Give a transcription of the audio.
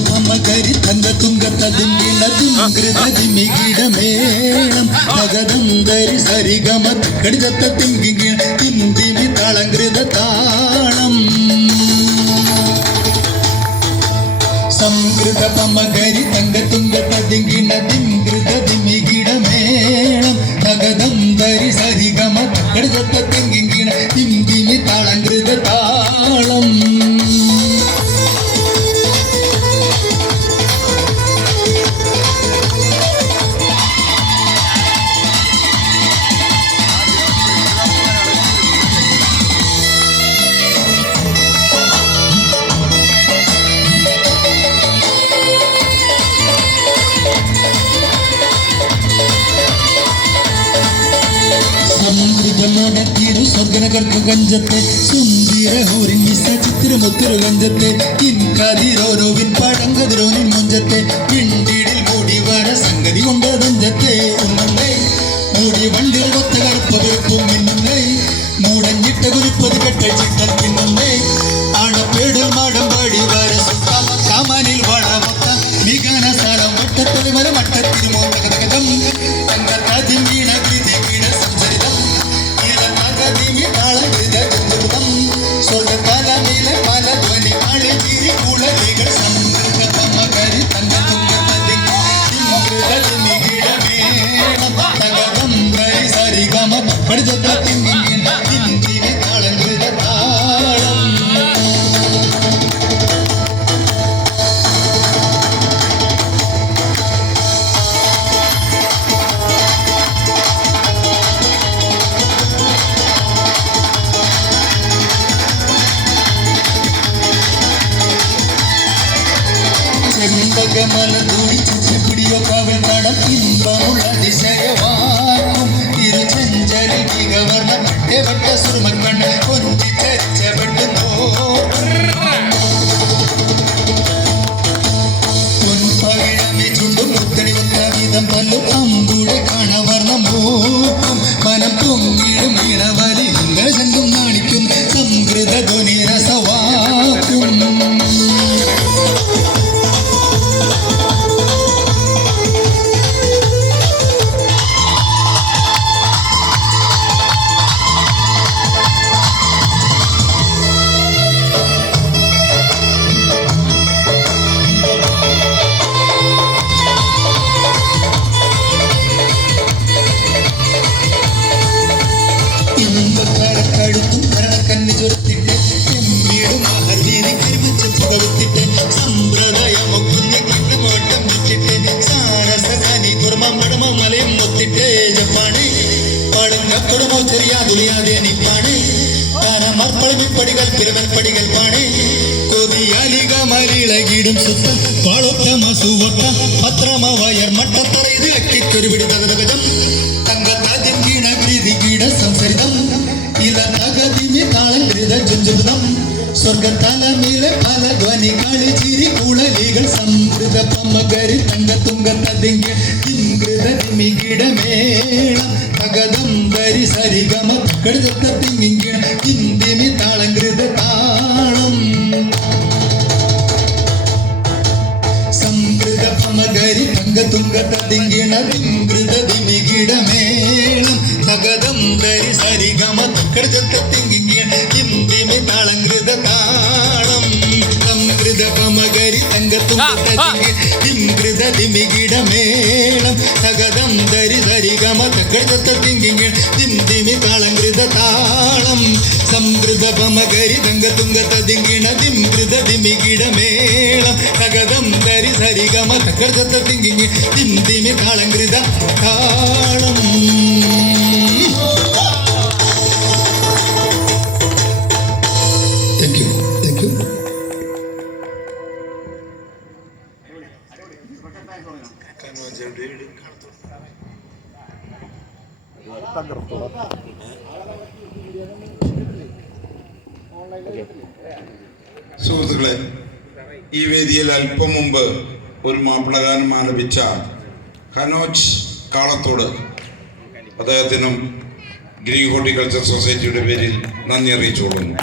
கமகரி தங்க துங்கத்ததும் இனதும் கிருததி மிகிட மேளம் மகதந்தரி சரிகம கடிதத்தத்தின் கிங்கிட സമൃദ്ധമടത്തിരു സ്വർഗനകർക്ക് ഗഞ്ചത്തെ സുന്ദര ഹോരിൻ സചിത്രമുത്തിരു ഗഞ്ചത്തെ ഇൻകതിരോരോവിൻ പഴങ്കതിരോനിൻ മുഞ്ചത്തെ പിണ്ടിടിൽ മൂടി വര സംഗതി കൊണ്ട് ദഞ്ചത്തെ ഉമ്മേ മൂടി വണ്ടിൽ ഒത്ത കറുപ്പ വെറുപ്പും മിന്നുന്നേ മൂടഞ്ഞിട്ട കുരിപ്പത് കെട്ടഴിച്ചിട്ടൽ പിന്നുന്നേ ആണപ്പേടൽ മാടം പാടി വര സുത്താമ കാമനിൽ വളമൊത്ത മികന സ്ഥലം വട്ടത്തിൽ മല சொல்ல மலர் ഇമ്പക്കരക്കടുത്തും കരണക്കന്നി ചുരത്തിട്ട് ചെമ്മീടും മഹർവീതി കരിമച്ച പുകവത്തിട്ട് സമ്പ്രദായമൊക്കുഞ്ഞ കിണ്ണമോട്ടം വിട്ടിട്ട് സാരസകനി കുർമ്മടമ മലയും മൊത്തിട്ട് ജപ്പാണ് പടുങ്ങപ്പെടുമോ ചെറിയ തുലിയാതെ നിപ്പാണ് പടികൾ പിരവൽപ്പടികൾ പാണ് കൊതിയാലിക മലിളകിടും സുത്ത പാളൊത്ത മസുവൊത്ത പത്രമ വയർ മട്ടത്തറ ഇത് അക്കിക്കൊരുപിടി തകതകജം. സ്വർഗത്തലമിലെ പല ധ്വനി കളി ചിരി കുളലികൾ സംകൃത പമ്മകരി തങ്കത്തുങ്ക തതിങ്ക തിങ്കൃത തിമികിടമേളം തകതം ധരി സരിഗമ കടുത്ത തിങ്ങിങ്കിണ തിന്തിമി താളങ്കൃത താളം. സംകൃത പമകരി തങ്കത്തുങ്ക തതിങ്കിണ തിങ്കൃത തിമികിടമേളം തകതം ധരി സരിഗമ കടുത്ത പമകരി തങ്കത്തുങ്ക തതിങ്ക തിങ്കൃത തിമികിടമേളം തകതം ധരി സരിഗമ കടുത്ത തിങ്കിങ്കിണ തിന്തിമി താളങ്കൃത താളം സംകൃത പമകരി തതിങ്കിണ തിങ്കൃത തിമികിടമേളം തകതം ധരി സരിഗമ കടുത്ത തിങ്കിങ്ങി തിന്തിമി താളങ്കൃത താളം സുഹൃത്തുക്കളെ ഈ വേദിയിൽ അല്പം മുമ്പ് ഒരു മാപ്പിളഗാനം ആലപിച്ച ഹനോജ് കാളത്തോട് അദ്ദേഹത്തിനും ഗ്രീൻ ഹോർട്ടിക്കൾച്ചർ സൊസൈറ്റിയുടെ പേരിൽ നന്ദി അറിയിച്ചുകൊള്ളുന്നു.